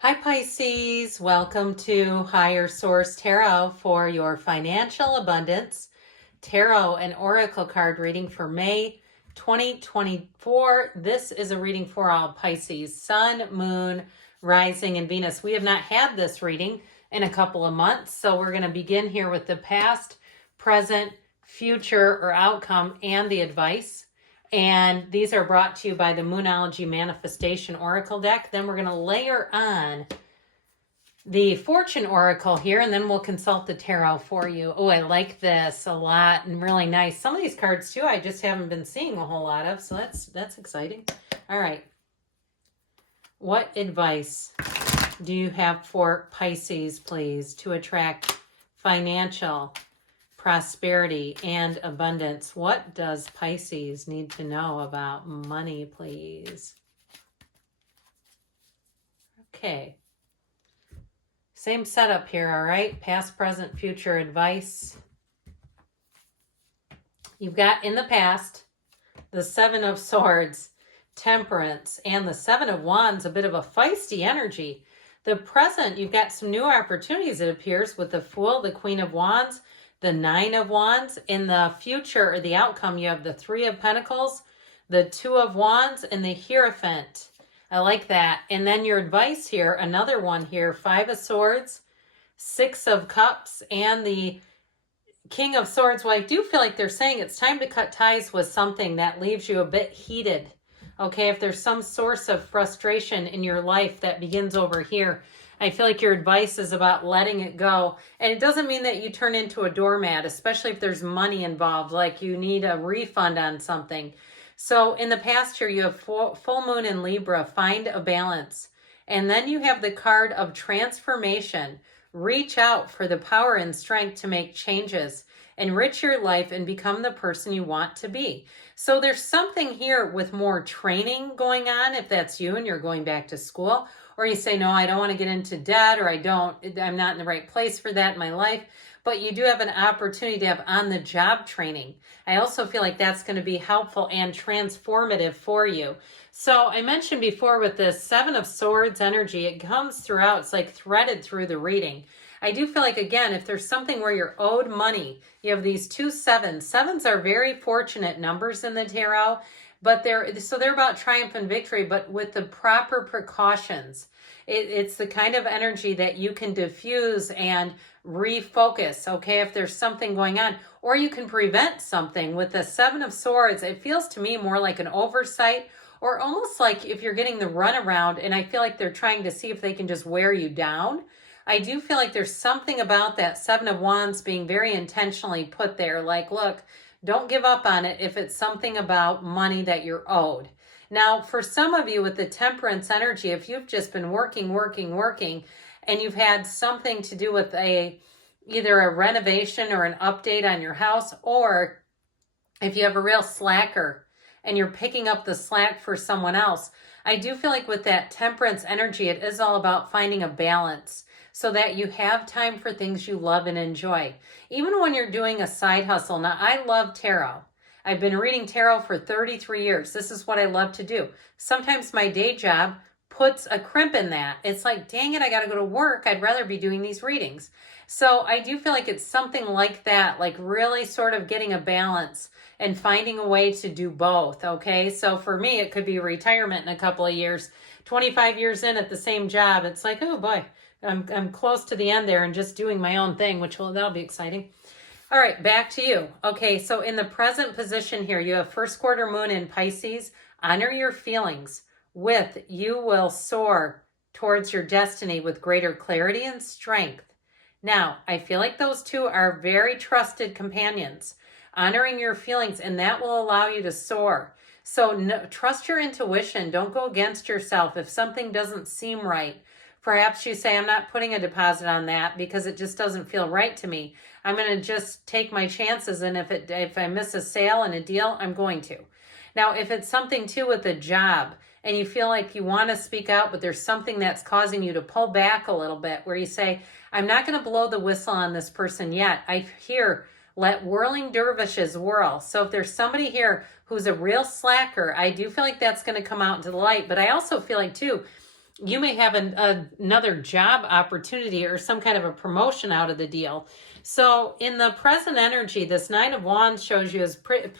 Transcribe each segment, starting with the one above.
Hi Pisces, welcome to Higher Source Tarot for your financial abundance tarot and oracle card reading for May 2024. This is a reading for all Pisces, Sun, Moon, Rising, and Venus. We have not had this reading in a couple of months, so we're going to begin here with the past, present, future, or outcome and the advice. And these are brought to you by the Moonology Manifestation Oracle deck. Then we're going to layer on the Fortune Oracle here, and then we'll consult the tarot for you. Oh, I like this a lot and really nice. Some of these cards, too, I just haven't been seeing a whole lot of, so that's exciting. All right. What advice do you have for Pisces, please, to attract financial prosperity and abundance? What does Pisces need to know about money, please? Okay. Same setup here, all right? Past, present, future advice. You've got in the past the Seven of Swords, Temperance, and the Seven of Wands, a bit of a feisty energy. The present, you've got some new opportunities, it appears, with the Fool, the Queen of Wands, the Nine of Wands. In the future, or the outcome, you have the Three of Pentacles, the Two of Wands, and the Hierophant. I like that. And then your advice here, another one here, Five of Swords, Six of Cups, and the King of Swords. Well, I do feel like they're saying it's time to cut ties with something that leaves you a bit heated. Okay, if there's some source of frustration in your life that begins over here, I feel like your advice is about letting it go. And it doesn't mean that you turn into a doormat, especially if there's money involved, like you need a refund on something. So in the past here, you have full moon in Libra, find a balance. And then you have the card of transformation. Reach out for the power and strength to make changes, enrich your life, and become the person you want to be. So there's something here with more training going on, if that's you and you're going back to school, or you say, no, I don't want to get into debt, or I'm not in the right place for that in my life. But you do have an opportunity to have on-the-job training. I also feel like that's going to be helpful and transformative for you. So I mentioned before with this Seven of Swords energy, it comes throughout. It's like threaded through the reading. I do feel like, again, if there's something where you're owed money, you have these two sevens. Sevens are very fortunate numbers in the tarot, but they're about triumph and victory, but with the proper precautions. It's the kind of energy that you can diffuse and refocus, okay, if there's something going on, or you can prevent something. With the Seven of Swords, it feels to me more like an oversight, or almost like if you're getting the runaround, and I feel like they're trying to see if they can just wear you down. I do feel like there's something about that Seven of Wands being very intentionally put there, like, look, don't give up on it if it's something about money that you're owed. Now, for some of you with the Temperance energy, if you've just been working, and you've had something to do with either a renovation or an update on your house, or if you have a real slacker and you're picking up the slack for someone else, I do feel like with that Temperance energy, it is all about finding a balance so that you have time for things you love and enjoy. Even when you're doing a side hustle. Now, I love tarot. I've been reading tarot for 33 years. This is what I love to do. Sometimes my day job puts a crimp in that. It's like, dang it, I got to go to work. I'd rather be doing these readings. So I do feel like it's something like that, like really sort of getting a balance and finding a way to do both, okay? So for me, it could be retirement in a couple of years. 25 years in at the same job, it's like, oh boy, I'm close to the end there and just doing my own thing, that'll be exciting. All right, back to you. Okay, so in the present position here, you have first quarter moon in Pisces. Honor your feelings. You will soar towards your destiny with greater clarity and strength. Now, I feel like those two are very trusted companions. Honoring your feelings, and that will allow you to soar. So trust your intuition. Don't go against yourself. If something doesn't seem right, perhaps you say, I'm not putting a deposit on that because it just doesn't feel right to me. I'm going to just take my chances, and if I miss a sale and a deal, I'm going to. Now, if it's something too with a job and you feel like you want to speak out, but there's something that's causing you to pull back a little bit, where you say, I'm not going to blow the whistle on this person yet. I hear, let whirling dervishes whirl. So if there's somebody here who's a real slacker, I do feel like that's going to come out into the light. But I also feel like too, you may have another job opportunity or some kind of a promotion out of the deal. So in the present energy, this Nine of Wands shows you as pretty,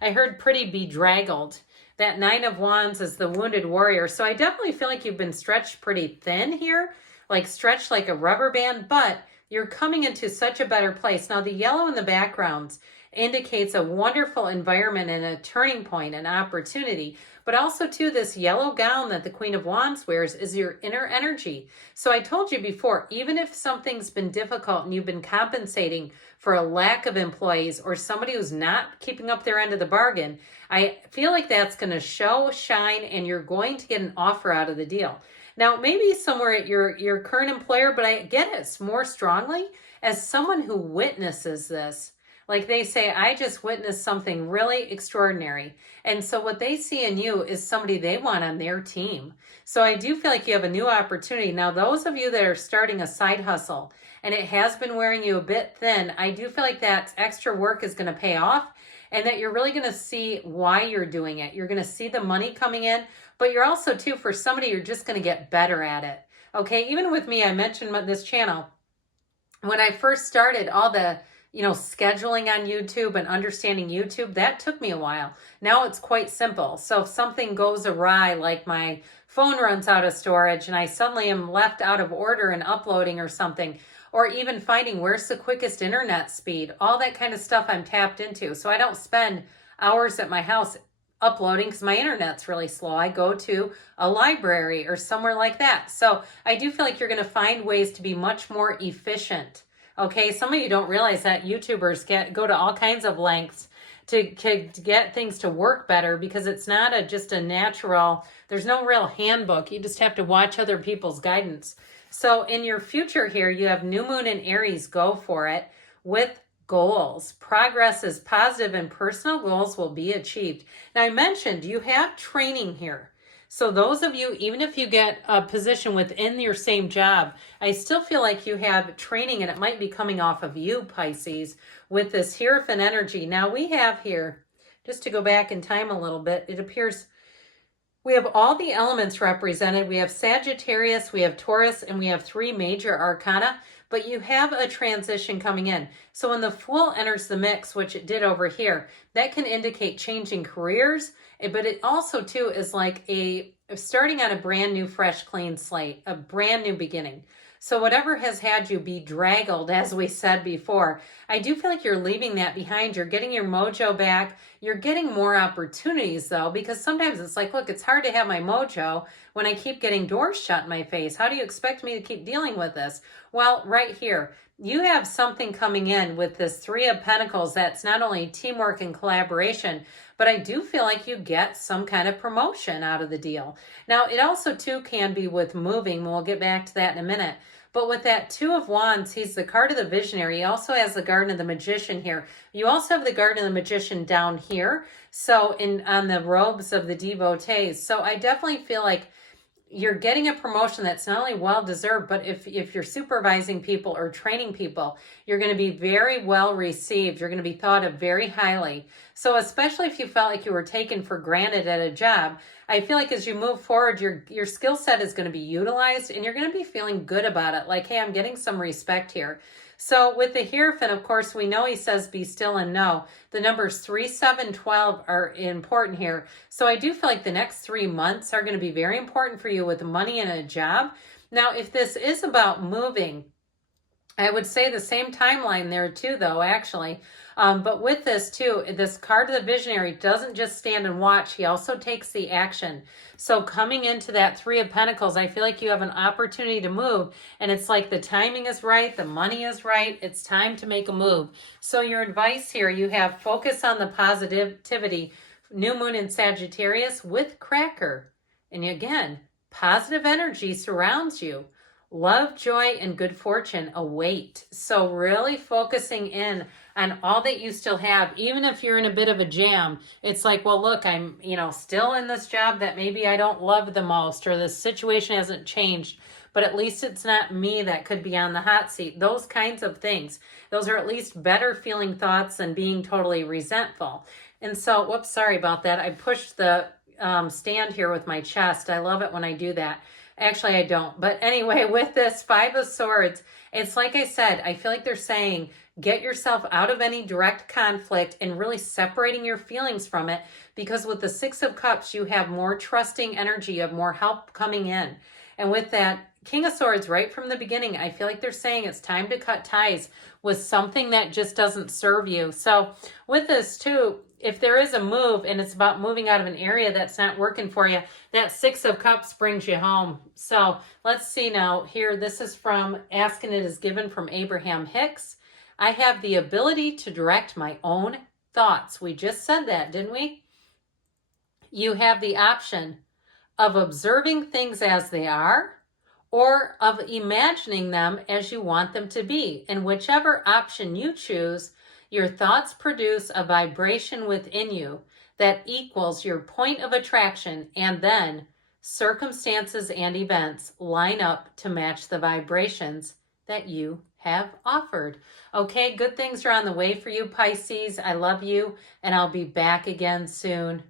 I heard pretty bedraggled. That Nine of Wands is the wounded warrior. So I definitely feel like you've been stretched pretty thin here, like stretched like a rubber band, but you're coming into such a better place. Now the yellow in the backgrounds indicates a wonderful environment and a turning point, an opportunity. But also too, this yellow gown that the Queen of Wands wears is your inner energy. So I told you before, even if something's been difficult and you've been compensating for a lack of employees or somebody who's not keeping up their end of the bargain, I feel like that's going to show, shine, and you're going to get an offer out of the deal. Now, maybe somewhere at your current employer, but I get it more strongly as someone who witnesses this. Like they say, I just witnessed something really extraordinary. And so what they see in you is somebody they want on their team. So I do feel like you have a new opportunity. Now, those of you that are starting a side hustle and it has been wearing you a bit thin, I do feel like that extra work is going to pay off and that you're really going to see why you're doing it. You're going to see the money coming in, but you're also too, for somebody, you're just going to get better at it. Okay, even with me, I mentioned this channel. When I first started all the scheduling on YouTube and understanding YouTube, that took me a while. Now it's quite simple. So if something goes awry, like my phone runs out of storage and I suddenly am left out of order in uploading or something, or even finding where's the quickest internet speed, all that kind of stuff I'm tapped into. So I don't spend hours at my house uploading because my internet's really slow. I go to a library or somewhere like that. So I do feel like you're going to find ways to be much more efficient. Okay, some of you don't realize that YouTubers go to all kinds of lengths to get things to work better because it's not just a natural, there's no real handbook. You just have to watch other people's guidance. So in your future here, you have new moon in Aries, go for it with goals. Progress is positive and personal goals will be achieved. Now I mentioned you have training here. So those of you, even if you get a position within your same job, I still feel like you have training and it might be coming off of you, Pisces, with this Hierophant energy. Now we have here, just to go back in time a little bit, it appears we have all the elements represented. We have Sagittarius, we have Taurus, and we have 3 major arcana, but you have a transition coming in. So when the Fool enters the mix, which it did over here, that can indicate changing careers, but it also too is like starting on a brand new, fresh, clean slate, a brand new beginning. So whatever has had you bedraggled, as we said before, I do feel like you're leaving that behind. You're getting your mojo back. You're getting more opportunities though, because sometimes it's like, look, it's hard to have my mojo when I keep getting doors shut in my face. How do you expect me to keep dealing with this? Well, right here, you have something coming in with this 3 of Pentacles that's not only teamwork and collaboration, but I do feel like you get some kind of promotion out of the deal. Now, it also too can be with moving. We'll get back to that in a minute. But with that 2 of Wands, he's the card of the visionary. He also has the Garden of the Magician here. You also have the Garden of the Magician down here. So on the robes of the devotees. So I definitely feel like you're getting a promotion that's not only well-deserved, but if you're supervising people or training people, you're going to be very well received. You're going to be thought of very highly. So especially if you felt like you were taken for granted at a job, I feel like as you move forward, your skill set is going to be utilized and you're going to be feeling good about it. Like, hey, I'm getting some respect here. So with the Hierophant, of course, we know he says be still and know. The numbers 3, 7, 12 are important here. So I do feel like the next 3 months are going to be very important for you with money and a job. Now, if this is about moving, I would say the same timeline there too, though, actually. But with this too, this card of the visionary doesn't just stand and watch. He also takes the action. So coming into that 3 of Pentacles, I feel like you have an opportunity to move. And it's like the timing is right. The money is right. It's time to make a move. So your advice here, you have focus on the positivity. New moon in Sagittarius with Cracker. And again, positive energy surrounds you. Love, joy, and good fortune await. So really focusing in on all that you still have, even if you're in a bit of a jam. It's like, well, look, I'm, still in this job that maybe I don't love the most, or the situation hasn't changed, but at least it's not me that could be on the hot seat. Those kinds of things. Those are at least better feeling thoughts than being totally resentful. And so, whoops, sorry about that. I pushed the stand here with my chest. I love it when I do that. Actually, I don't. But anyway, with this Five of Swords, it's like I said, I feel like they're saying get yourself out of any direct conflict and really separating your feelings from it, because with the Six of Cups, you have more trusting energy, you have more help coming in. And with that King of Swords, right from the beginning, I feel like they're saying it's time to cut ties with something that just doesn't serve you. So with this too, if there is a move and it's about moving out of an area that's not working for you, that Six of Cups brings you home. So let's see now here. This is from Asking It Is Given from Abraham Hicks. I have the ability to direct my own thoughts. We just said that, didn't we? You have the option of observing things as they are or of imagining them as you want them to be. And whichever option you choose, your thoughts produce a vibration within you that equals your point of attraction, and then circumstances and events line up to match the vibrations that you have offered. Okay, good things are on the way for you, Pisces. I love you, and I'll be back again soon.